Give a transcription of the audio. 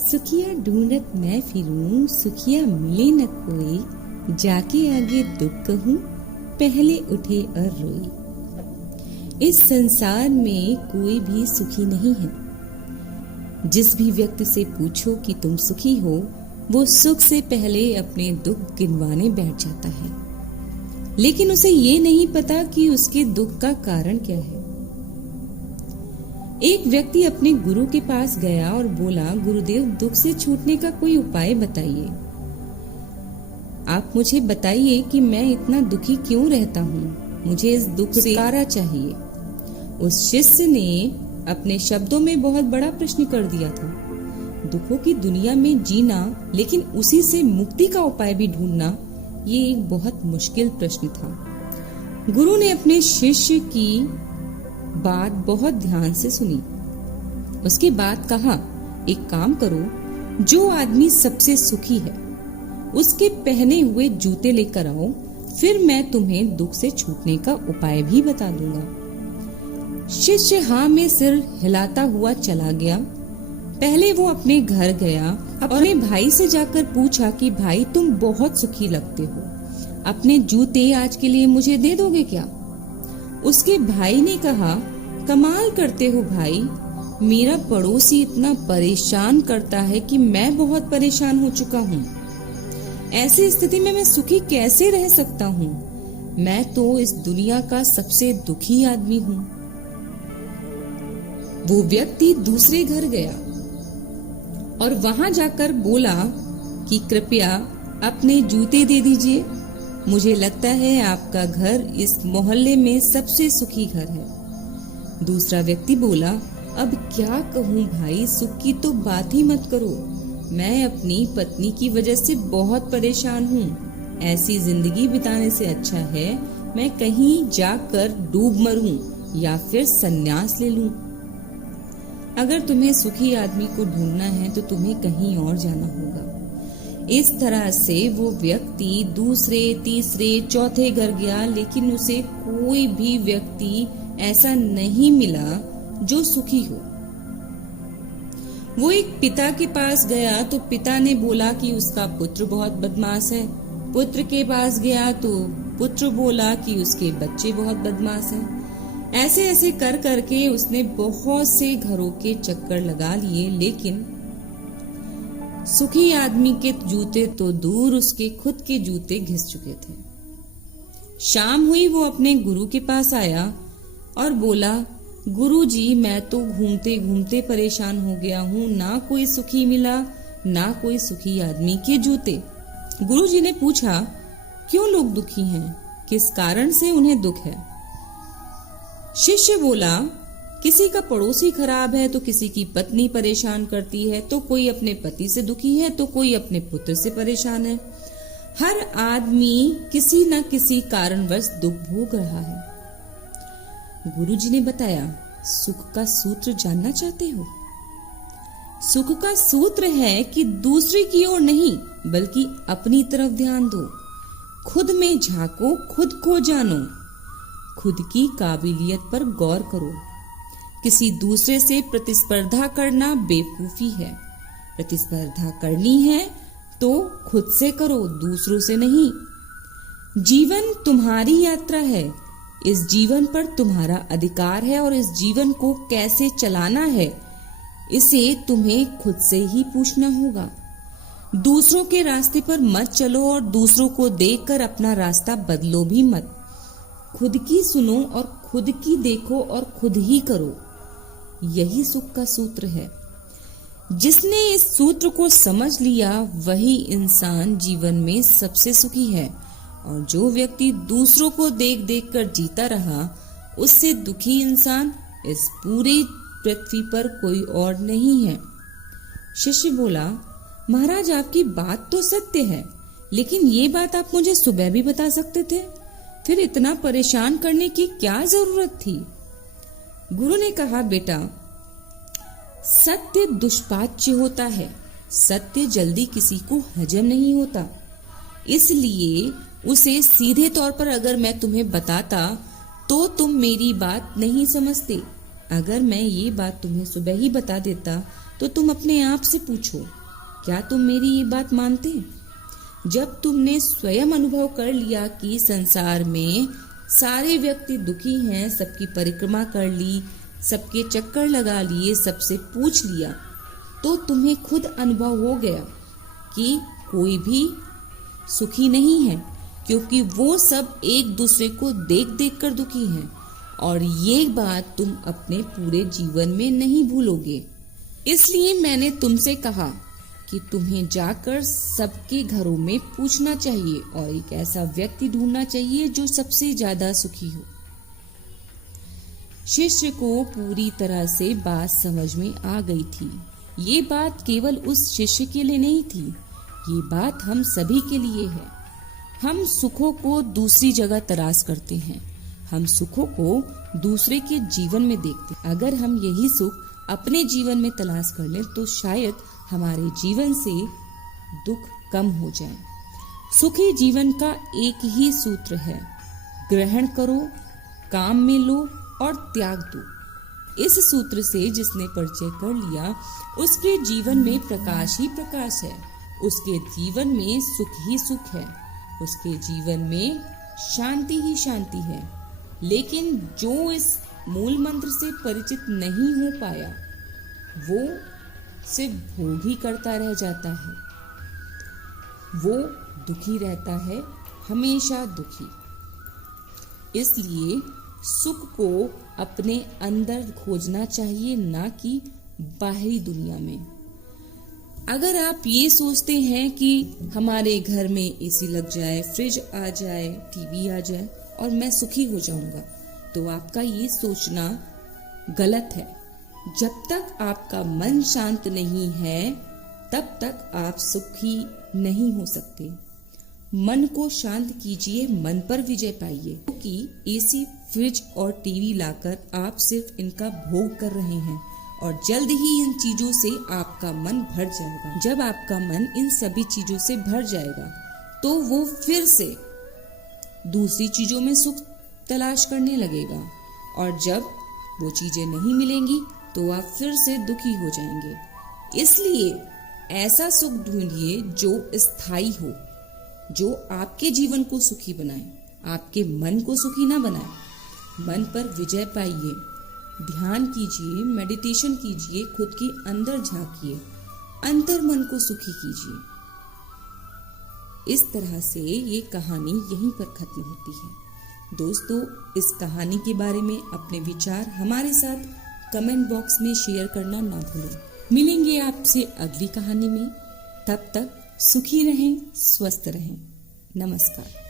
सुखिया ढूंढत मैं फिरूं, सुखिया मिले न कोई, जाके आगे दुख कहूं, पहले उठे और रोई। इस संसार में कोई भी सुखी नहीं है। जिस भी व्यक्ति से पूछो कि तुम सुखी हो, वो सुख से पहले अपने दुख गिनवाने बैठ जाता है, लेकिन उसे ये नहीं पता कि उसके दुख का कारण क्या है। एक व्यक्ति अपने गुरु के पास गया और बोला, गुरुदेव, दुख से छूटने का कोई उपाय बताइए। आप मुझे बताइए कि मैं इतना दुखी क्यों रहता हूँ, मुझे इस दुख से छुटकारा चाहिए। उस शिष्य ने अपने शब्दों में बहुत बड़ा प्रश्न कर दिया था। दुखों की दुनिया में जीना, लेकिन उसी से मुक्ति का उपाय भी ढूंढना, ये एक बहुत मुश्किल प्रश्न था। गुरु ने अपने शिष्य की बात बहुत ध्यान से सुनी। उसके बाद कहा, एक काम करो, जो आदमी सबसे सुखी है उसके पहने हुए जूते लेकर आओ, फिर मैं तुम्हें दुख से छूटने का उपाय भी बता दूंगा। शिष्य हाँ में सिर हिलाता हुआ चला गया। पहले वो अपने घर गया, अपने भाई से जाकर पूछा कि भाई, तुम बहुत सुखी लगते हो, अपने जूते आज के लिए मुझे दे दोगे क्या? उसके भाई ने कहा, कमाल करते हो भाई, मेरा पड़ोसी इतना परेशान करता है कि मैं बहुत परेशान हो चुका हूँ। ऐसी स्थिति में मैं सुखी कैसे रह सकता हूँ? मैं तो इस दुनिया का सबसे दुखी आदमी हूँ। वो व्यक्ति दूसरे घर गया और वहां जाकर बोला कि कृपया अपने जूते दे दीजिए, मुझे लगता है आपका घर इस मोहल्ले में सबसे सुखी घर है। दूसरा व्यक्ति बोला, अब क्या कहूँ भाई, सुख की तो बात ही मत करो, मैं अपनी पत्नी की वजह से बहुत परेशान हूँ। ऐसी जिंदगी बिताने से अच्छा है मैं कहीं जाकर डूब मरूं या फिर संन्यास ले लूं। अगर तुम्हें सुखी आदमी को ढूंढना है तो तुम्हें कहीं और जाना होगा। इस तरह से वो व्यक्ति दूसरे, तीसरे, चौथे घर गया, लेकिन उसे कोई भी व्यक्ति ऐसा नहीं मिला जो सुखी हो। वो एक पिता के पास गया तो पिता ने बोला कि उसका पुत्र बहुत बदमाश है। पुत्र के पास गया तो पुत्र बोला कि उसके बच्चे बहुत बदमाश हैं। ऐसे ऐसे कर करके उसने बहुत से घरों के चक्कर लगा लिए, लेकिन सुखी आदमी के जूते तो दूर, उसके खुद के जूते घिस चुके थे। शाम हुई, वो अपने गुरु के पास आया और बोला, गुरुजी, मैं तो घूमते घूमते परेशान हो गया हूँ, ना कोई सुखी मिला, ना कोई सुखी आदमी के जूते। गुरुजी ने पूछा, क्यों लोग दुखी हैं, किस कारण से उन्हें दुख है? शिष्य बोला, किसी का पड़ोसी खराब है तो किसी की पत्नी परेशान करती है, तो कोई अपने पति से दुखी है तो कोई अपने पुत्र से परेशान है। हर आदमी किसी न किसी कारणवश दुख भोग रहा है। गुरुजी ने बताया, सुख का सूत्र जानना चाहते हो? सुख का सूत्र है कि दूसरे की ओर नहीं बल्कि अपनी तरफ ध्यान दो, खुद में झांको, खुद को जानो, खुद की काबिलियत पर गौर करो। किसी दूसरे से प्रतिस्पर्धा करना बेवकूफी है। प्रतिस्पर्धा करनी है तो खुद से करो, दूसरों से नहीं। जीवन तुम्हारी यात्रा है, इस जीवन पर तुम्हारा अधिकार है और इस जीवन को कैसे चलाना है इसे तुम्हें खुद से ही पूछना होगा। दूसरों के रास्ते पर मत चलो और दूसरों को देखकर अपना रास्ता बदलो भी मत। खुद की सुनो और खुद की देखो और खुद ही करो। यही सुख का सूत्र है। जिसने इस सूत्र को समझ लिया वही इंसान जीवन में सबसे सुखी है, और जो व्यक्ति दूसरों को देख देख कर जीता रहा, उससे दुखी इंसान इस पूरी पृथ्वी पर कोई और नहीं है। शिष्य बोला, महाराज, आपकी बात तो सत्य है, लेकिन ये बात आप मुझे सुबह भी बता सकते थे, फिर इतना परेशान करने की क्या जरूरत थी? गुरु ने कहा, बेटा, सत्य दुष्पाच्य होता है, सत्य जल्दी किसी को हजम नहीं होता, इसलिए उसे सीधे तौर पर अगर मैं तुम्हें बताता तो तुम मेरी बात नहीं समझते। अगर मैं ये बात तुम्हें सुबह ही बता देता तो तुम अपने आप से पूछो, क्या तुम मेरी ये बात मानते? जब तुमने स्वयं अनुभव कर लिया कि संसार में सारे व्यक्ति दुखी हैं, सबकी परिक्रमा कर ली, सबके चक्कर लगा लिए, सबसे पूछ लिया, तो तुम्हें खुद अनुभव हो गया कि कोई भी सुखी नहीं है, क्योंकि वो सब एक दूसरे को देख देख कर दुखी हैं। और ये बात तुम अपने पूरे जीवन में नहीं भूलोगे। इसलिए मैंने तुमसे कहा कि तुम्हें जाकर सबके घरों में पूछना चाहिए और एक ऐसा व्यक्ति ढूंढना चाहिए जो सबसे ज्यादा सुखी हो। शिष्य को पूरी तरह से बात समझ में आ गई थी। ये बात केवल उस शिष्य के लिए नहीं थी, ये बात हम सभी के लिए है। हम सुखों को दूसरी जगह तलाश करते हैं, हम सुखों को दूसरे के जीवन में देखते हैं। अगर हम यही सुख अपने जीवन में तलाश कर लें तो शायद हमारे जीवन से दुख कम हो जाए। सुखी जीवन का एक ही सूत्र है, ग्रहण करो, काम में लो और त्याग दो। इस सूत्र से जिसने परिचय कर लिया उसके जीवन में प्रकाश ही प्रकाश है, उसके जीवन में सुख ही सुख है, उसके जीवन में शांति ही शांति है। लेकिन जो इस मूल मंत्र से परिचित नहीं हो पाया वो सिर्फ भोग ही करता रह जाता है, वो दुखी रहता है, हमेशा दुखी। इसलिए सुख को अपने अंदर खोजना चाहिए, ना कि बाहरी दुनिया में। अगर आप ये सोचते हैं कि हमारे घर में एसी लग जाए, फ्रिज आ जाए, टीवी आ जाए और मैं सुखी हो जाऊंगा, तो आपका ये सोचना गलत है। जब तक आपका मन शांत नहीं है तब तक आप सुखी नहीं हो सकते। मन को शांत कीजिए, मन पर विजय पाइए, क्योंकि एसी, फ्रिज और टीवी लाकर आप सिर्फ इनका भोग कर रहे हैं और जल्द ही इन चीजों से आपका मन भर जाएगा। जब आपका मन इन सभी चीजों से भर जाएगा तो वो फिर से दूसरी चीजों में सुख तलाश करने लगेगा और जब वो चीजें नहीं मिलेंगी तो आप फिर से दुखी हो जाएंगे। इसलिए ऐसा सुख ढूंढिए जो स्थायी हो, जो आपके जीवन को सुखी बनाए, आपके मन को सुखी ना बनाए। मन पर विजय पाइए, ध्यान कीजिए, मेडिटेशन कीजिए, खुद के अंदर झांकिए, अंतर मन को सुखी कीजिए। इस तरह से ये कहानी यहीं पर खत्म होती है। दोस्तों, इस कहानी के बारे में अपने विचार हमारे साथ कमेंट बॉक्स में शेयर करना ना भूलें। मिलेंगे आपसे अगली कहानी में, तब तक सुखी रहें, स्वस्थ रहें। नमस्कार।